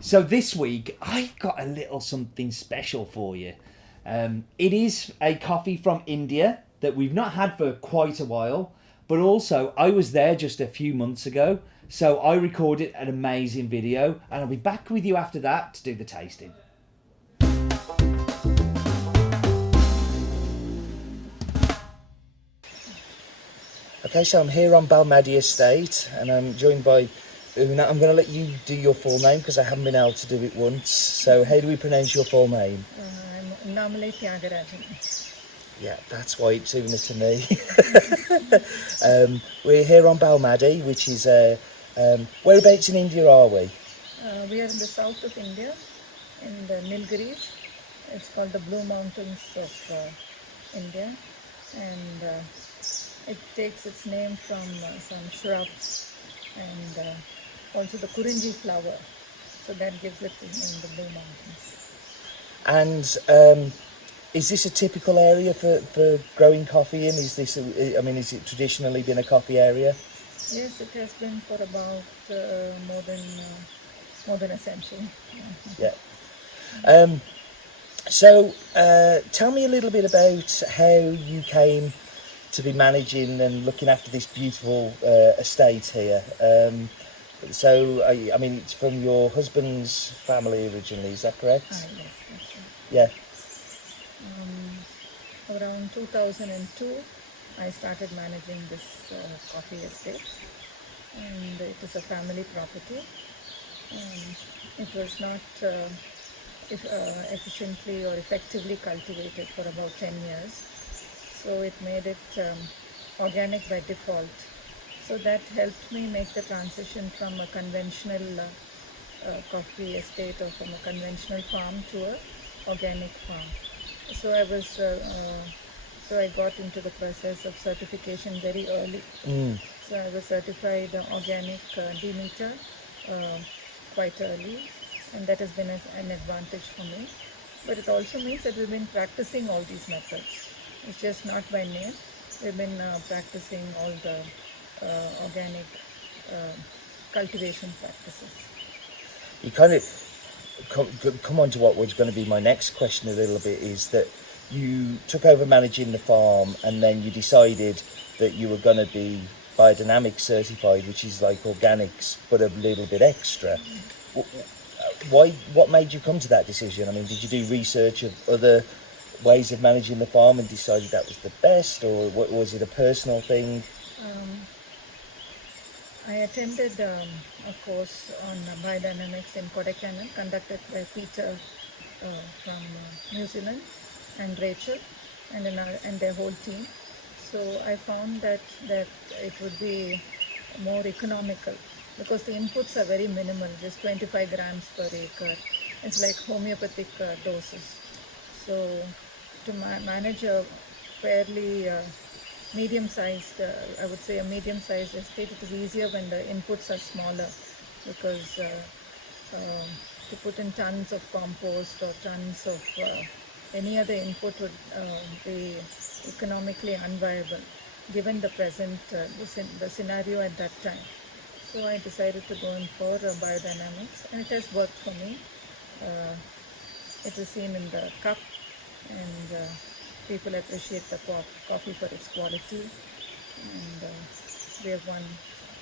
So this week I've got a little something special for you. It is a coffee from India that we've not had for quite a while, but also I was there just a few months ago, so I recorded an amazing video, and I'll be back with you after that to do the tasting. Okay, so I'm here on Balmaadi estate and I'm joined by Una. I'm going to let you do your full name because I haven't been able to do it once. So how do we pronounce your full name? I'm Namale Tyagarajan. Yeah, that's why it's Una to me. We're here on Balmaadi, which is, whereabouts in India are we? We are in the south of India, in the Nilgiris. It's called the Blue Mountains of India, and it takes its name from some shrubs and also the Kurinji flower. So that gives it in the Blue Mountains. And is this a typical area for growing coffee in? Is this, is it traditionally been a coffee area? Yes, it has been for about more than a century. Yeah. So tell me a little bit about how you came to be managing and looking after this beautiful estate here. It's from your husband's family originally, is that correct? Yes, that's right. Yeah. Around 2002, I started managing this coffee estate, and it is a family property. It was not efficiently or effectively cultivated for about 10 years, so it made it organic by default. So that helped me make the transition from a conventional coffee estate or from a conventional farm to a organic farm. So I got into the process of certification very early. So I was certified organic Demeter quite early, and that has been an advantage for me. But it also means that we've been practicing all these methods. It's just not by name. We've been practicing all the organic cultivation practices. You kind of come on to what was going to be my next question a little bit, is that you took over managing the farm and then you decided that you were going to be Biodynamic certified, which is like organics but a little bit extra. What made you come to that decision? I mean, did you do research of other ways of managing the farm and decided that was the best, or was it a personal thing? I attended a course on biodynamics in Kodaikanal conducted by Peter from New Zealand and Rachel and their whole team. So I found that it would be more economical because the inputs are very minimal, just 25 grams per acre. It's like homeopathic doses. So to manage a fairly medium-sized, I would say a medium-sized estate, it is easier when the inputs are smaller because to put in tons of compost or tons of any other input would be economically unviable given the present the scenario at that time. So I decided to go in for biodynamics, and it has worked for me. It is seen in the cup, and people appreciate the coffee for its quality, and we have won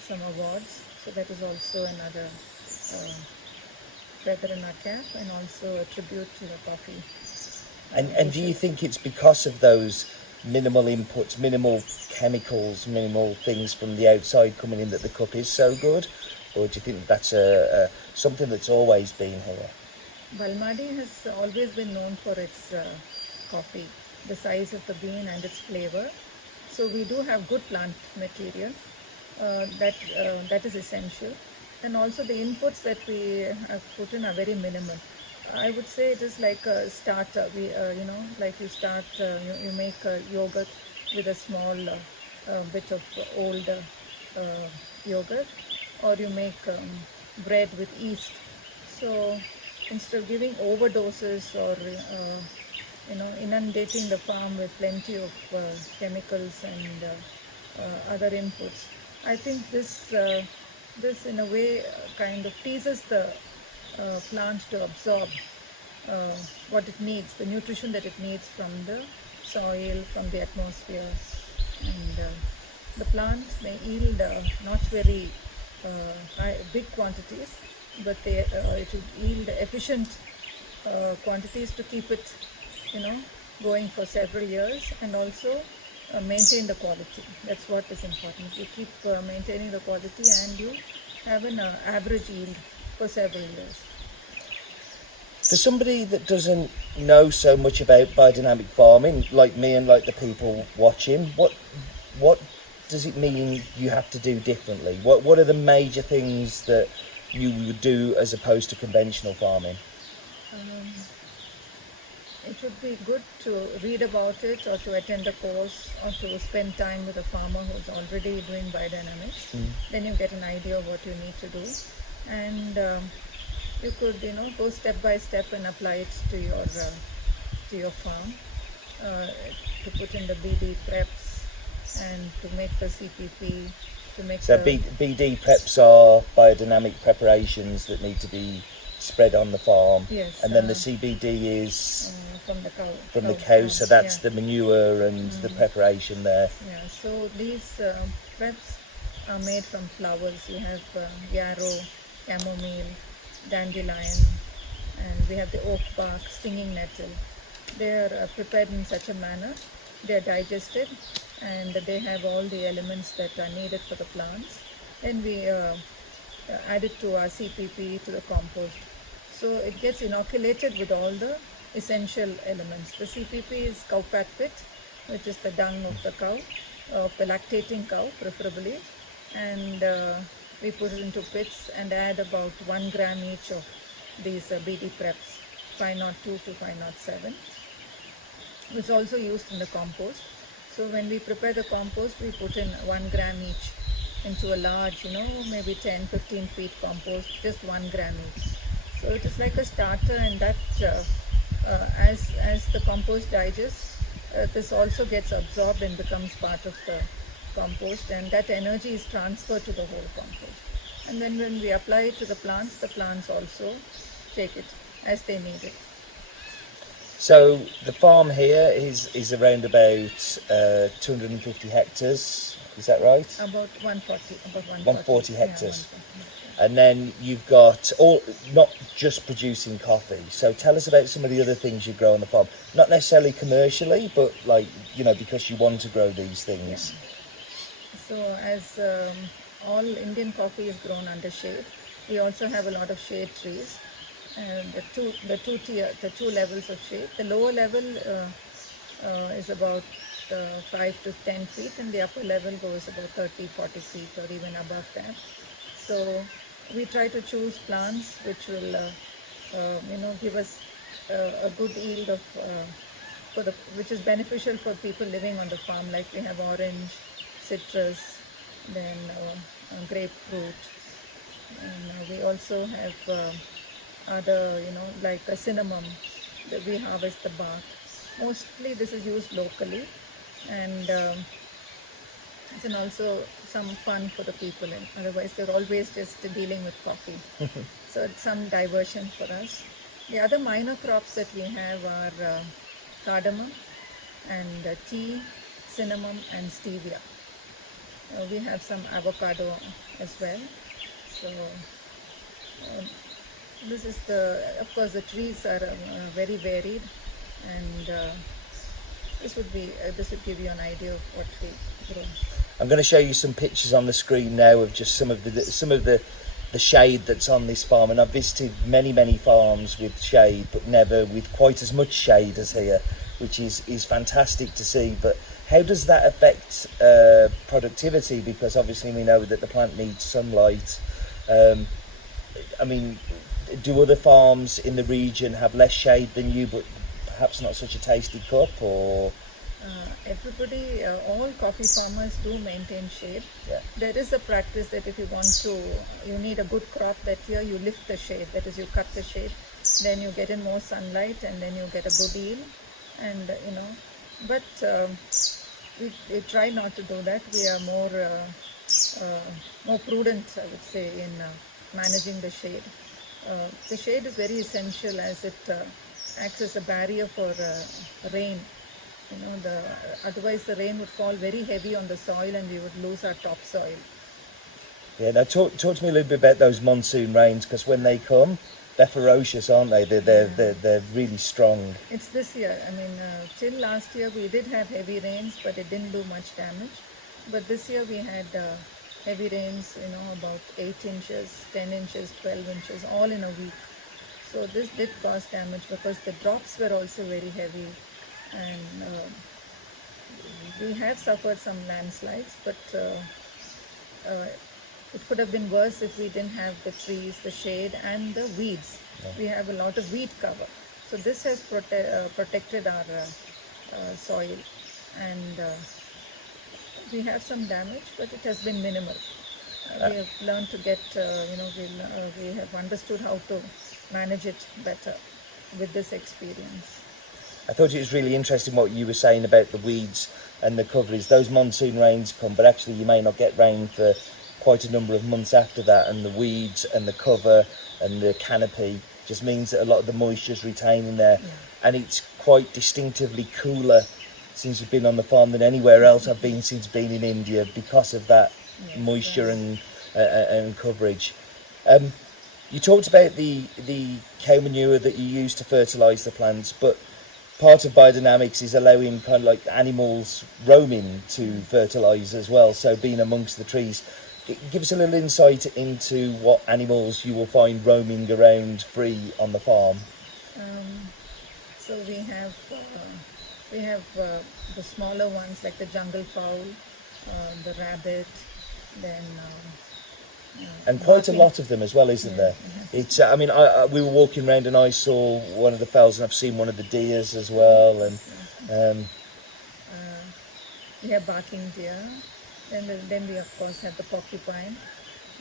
some awards, so that is also another feather in our cap and also a tribute to the coffee. And do you think it's because of those minimal inputs, minimal chemicals, minimal things from the outside coming in that the cup is so good, or do you think that's something that's always been here? Balmaadi has always been known for its coffee, the size of the bean and its flavor. So we do have good plant material that is essential, and also the inputs that we have put in are very minimal. I would say it is like a starter. Like you start, you make yogurt with a small bit of old yogurt, or you make bread with yeast. So instead of giving overdoses or inundating the farm with plenty of chemicals and other inputs, I think this in a way kind of teases the plant to absorb what it needs, the nutrition that it needs from the soil, from the atmosphere. And the plants may yield not very big quantities, but it will yield efficient quantities to keep it, going for several years, and also maintain the quality. That's what is important. You keep maintaining the quality, and you have an average yield for several years. For somebody that doesn't know so much about biodynamic farming, like me and like the people watching, what does it mean you have to do differently? What are the major things that you would do as opposed to conventional farming? It would be good to read about it, or to attend a course, or to spend time with a farmer who's already doing biodynamics. Then you get an idea of what you need to do, and you could go step by step and apply it to your farm, to put in the BD preps and to make the CPP, to make So BD preps are biodynamic preparations that need to be spread on the farm. Yes, and then the CBD is from the cow. from the cow, so that's the manure and the preparation there. Yeah, so these preps are made from flowers. You have yarrow, chamomile, dandelion, and we have the oak bark, stinging nettle. They are prepared in such a manner, they are digested, and they have all the elements that are needed for the plants. Then we add it to our CPP, to the compost. So it gets inoculated with all the essential elements. The CPP is cow pack pit, which is the dung of the cow, of the lactating cow preferably, and we put it into pits and add about 1 gram each of these BD preps, 502 to 507, which is also used in the compost. So when we prepare the compost, we put in 1 gram each into a large, maybe 10-15 feet compost, just 1 gram each. So it is like a starter, and that as the compost digests, this also gets absorbed and becomes part of the compost, and that energy is transferred to the whole compost. And then when we apply it to the plants also take it as they need it. So the farm here is around about 250 hectares, is that right? About 140. 140 hectares. Yeah, 140. And then you've got not just producing coffee. So tell us about some of the other things you grow on the farm. Not necessarily commercially, but because you want to grow these things. Yeah. So as all Indian coffee is grown under shade, we also have a lot of shade trees. And the two levels of shade. The lower level is about 5 to 10 feet, and the upper level goes about 30-40 feet or even above that. So we try to choose plants which will give us a good yield of which is beneficial for people living on the farm. Like we have orange, citrus, then grapefruit, and we also have other, like a cinnamon that we harvest the bark. Mostly this is used locally, and it's also some fun for the people, and otherwise they're always just dealing with coffee. So it's some diversion for us. The other minor crops that we have are cardamom and tea, cinnamon and stevia. We have some avocado as well. So this is of course the trees are very varied, and this would give you an idea of what we grow. I'm going to show you some pictures on the screen now of just some of the shade that's on this farm, and I've visited many farms with shade, but never with quite as much shade as here, which is fantastic to see. But how does that affect productivity? Because obviously we know that the plant needs sunlight. Do other farms in the region have less shade than you, but perhaps not such a tasty cup? Or everybody, all coffee farmers do maintain shade. Yeah. There is a practice that if you need a good crop that year, you lift the shade. That is, you cut the shade, then you get in more sunlight, and then you get a good yield. And but we try not to do that. We are more prudent, I would say, in managing the shade. The shade is very essential as it acts as a barrier for rain. Otherwise the rain would fall very heavy on the soil and we would lose our topsoil. Yeah, now talk to me a little bit about those monsoon rains, because when they come, they're ferocious, aren't they? They're really strong. It's this year. Till last year we did have heavy rains, but it didn't do much damage. But this year we had heavy rains, about 8 inches, 10 inches, 12 inches, all in a week. So this did cause damage because the drops were also very heavy, and we have suffered some landslides, but it could have been worse if we didn't have the trees, the shade, and the weeds. We have a lot of weed cover. So this has protected our soil, and we have some damage, but it has been minimal. We have learned to get, we have understood how to manage it better with this experience. I thought it was really interesting what you were saying about the weeds and the coverage. Those monsoon rains come, but actually you may not get rain for quite a number of months after that, and the weeds and the cover and the canopy just means that a lot of the moisture is retaining there. And it's quite distinctively cooler since we've been on the farm than anywhere else I've been since being in India, because of that moisture and coverage. You talked about the cow manure that you use to fertilise the plants, but part of biodynamics is allowing kind of like animals roaming to fertilise as well, so being amongst the trees. Give us a little insight into what animals you will find roaming around free on the farm. So we have the smaller ones like the jungle fowl, the rabbit, then and quite a lot of them as well, isn't there? It's we were walking around and I saw one of the fowls, and I've seen one of the deers as well, and we have barking deer. And then we of course have the porcupine.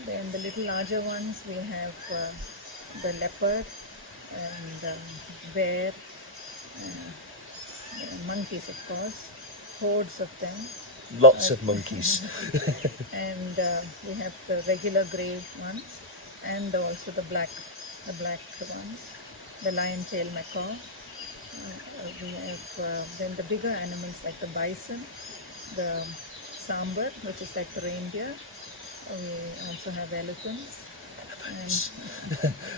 Then the little larger ones we have the leopard and bear, monkeys of course, hordes of them. Lots of monkeys. And we have the regular grey ones, and also the black ones, the lion-tail macaw. We have then the bigger animals like the bison, the sambar, which is like the reindeer. We also have elephants.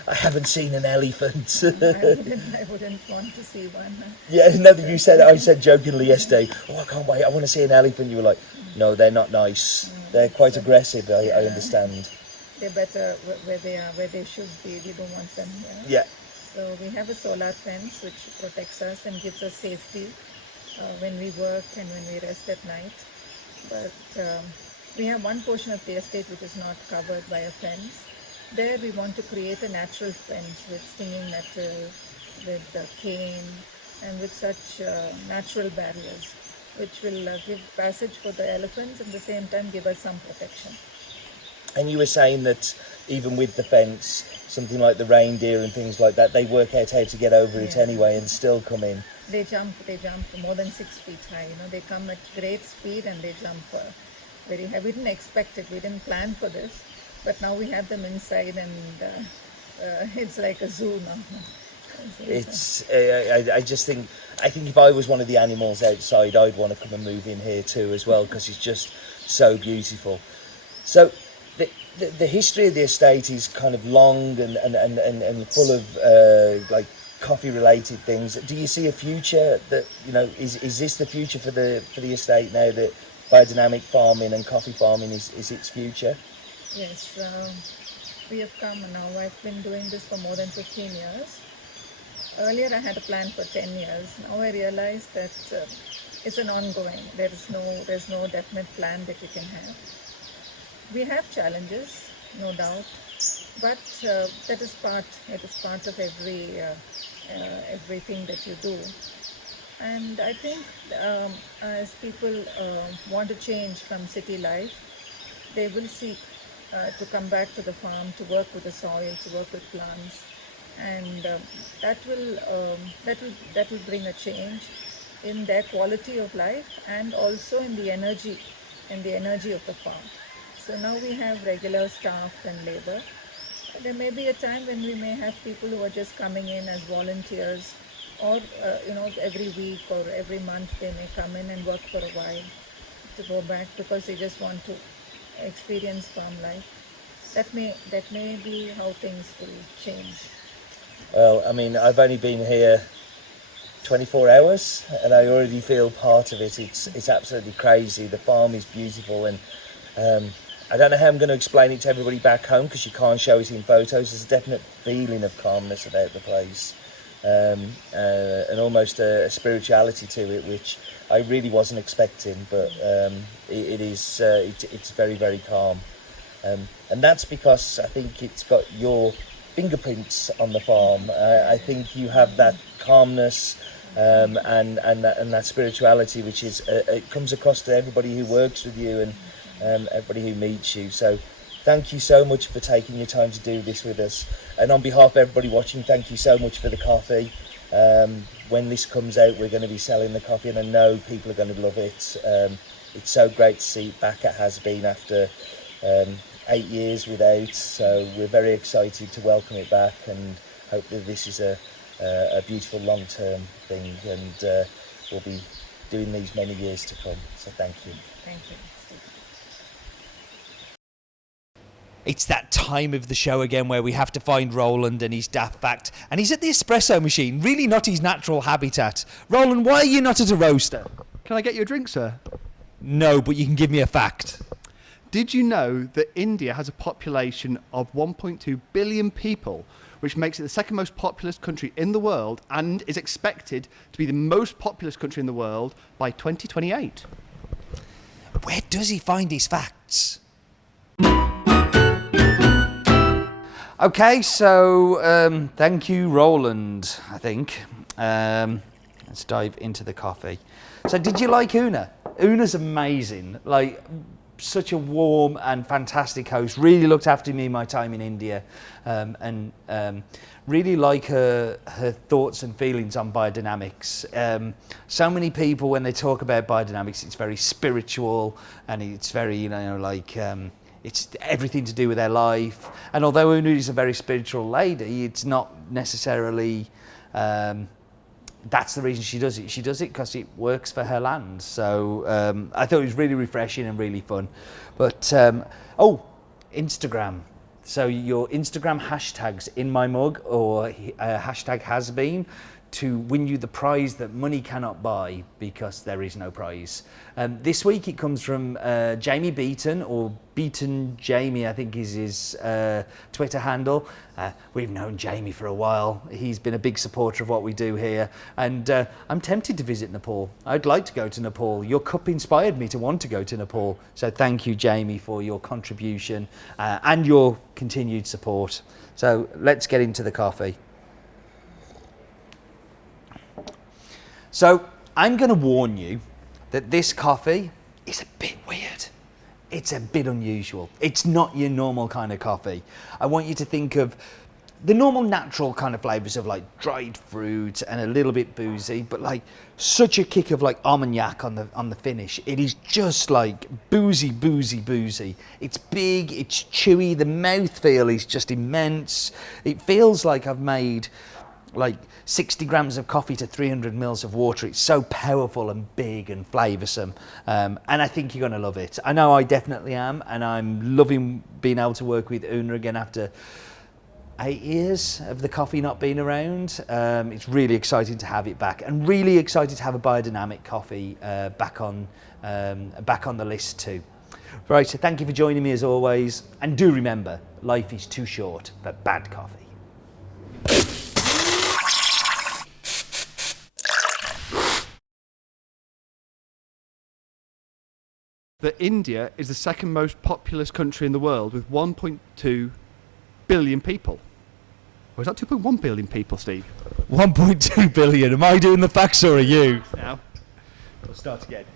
I haven't seen an elephant. I wouldn't want to see one. Yeah, no, you said, I said jokingly yesterday, oh, I can't wait, I want to see an elephant. You were like, no, they're not nice. They're quite aggressive, I understand. They're better where they should be. We don't want them here. Yeah. So we have a solar fence which protects us and gives us safety when we work and when we rest at night. But we have one portion of the estate which is not covered by a fence. There we want to create a natural fence with stinging nettle, with cane, and with such natural barriers, which will give passage for the elephants and at the same time give us some protection. And you were saying that even with the fence, something like the reindeer and things like that, they work out how to get over it anyway and still come in. They jump more than 6 feet high. They come at great speed and they jump very high. We didn't expect it. We didn't plan for this. But now we have them inside, and it's like a zoo now. It's. I think if I was one of the animals outside, I'd want to come and move in here too as well, because it's just so beautiful. So the history of the estate is kind of long and full of like coffee related things. Do you see a future that is this the future for the estate now, that biodynamic farming and coffee farming is its future? Yes, we have come now. I've been doing this for more than 15 years. Earlier I had a plan for 10 years. Now I realize that it's an ongoing. There's no definite plan that you can have. We have challenges, no doubt, but that is part of everything that you do. And I think as people want to change from city life, they will seek to come back to the farm, to work with the soil, to work with plants, and that will bring a change in their quality of life and also in the energy of the farm. So now we have regular staff and labor, there may be a time when we may have people who are just coming in as volunteers, or every week or every month they may come in and work for a while to go back because they just want to experience farm life. That may be how things will change. Well, I mean, I've only been here 24 hours and I already feel part of it. It's absolutely crazy. The farm is beautiful, and I don't know how I'm going to explain it to everybody back home because you can't show it in photos. There's a definite feeling of calmness about the place, and almost a spirituality to it, which I really wasn't expecting, but it's very, very calm. And that's because I think it's got your fingerprints on the farm. I think you have that calmness and that spirituality, which is it comes across to everybody who works with you and everybody who meets you. So thank you so much for taking your time to do this with us. And on behalf of everybody watching, thank you so much for the coffee. When this comes out, we're going to be selling the coffee, and I know people are going to love it. It's so great to see it back at Has Been after 8 years without, so we're very excited to welcome it back and hope that this is a beautiful long-term thing, and we'll be doing these many years to come. So thank you. Thank you, Steve. It's that time of the show again where we have to find Roland and his daft fact, and he's at the espresso machine, really not his natural habitat. Roland, why are you not at a roaster? Can I get you a drink, sir? No, but you can give me a fact. Did you know that India has a population of 1.2 billion people, which makes it the second most populous country in the world and is expected to be the most populous country in the world by 2028? Where does he find his facts? Okay, so thank you, Roland, I think. Let's dive into the coffee. So did you like Una? Una's amazing. Like, such a warm and fantastic host. Really looked after me in my time in India, and really like her thoughts and feelings on biodynamics. So many people, when they talk about biodynamics, it's very spiritual and it's very, it's everything to do with their life. And although Una is a very spiritual lady, it's not necessarily that's the reason she does it. She does it because it works for her land. So I thought it was really refreshing and really fun. But Instagram. So your Instagram hashtags in my mug, or hashtag has been, to win you the prize that money cannot buy, because there is no prize. This week it comes from Jamie Beaton, or Beaton Jamie, I think is his Twitter handle. We've known Jamie for a while. He's been a big supporter of what we do here, and I'm tempted to visit Nepal. I'd like to go to Nepal. Your cup inspired me to want to go to Nepal. So thank you, Jamie, for your contribution and your continued support. So let's get into the coffee. So I'm going to warn you that this coffee is a bit weird. It's a bit unusual. It's not your normal kind of coffee. I want you to think of the normal natural kind of flavours of like dried fruit and a little bit boozy, but like such a kick of like Armagnac on the finish. It is just like boozy. It's big, it's chewy, the mouthfeel is just immense. It feels like I've made like 60 grams of coffee to 300 mils of water. It's so powerful and big and flavoursome, and I think you're going to love it. I know I definitely am, and I'm loving being able to work with Una again after 8 years of the coffee not being around. It's really exciting to have it back, and really excited to have a biodynamic coffee back on the list too. Right, so thank you for joining me as always, and do remember, life is too short for bad coffee. That India is the second most populous country in the world with 1.2 billion people. Or is that 2.1 billion people, Steve? 1.2 billion. Am I doing the facts or are you? Now. We'll start again.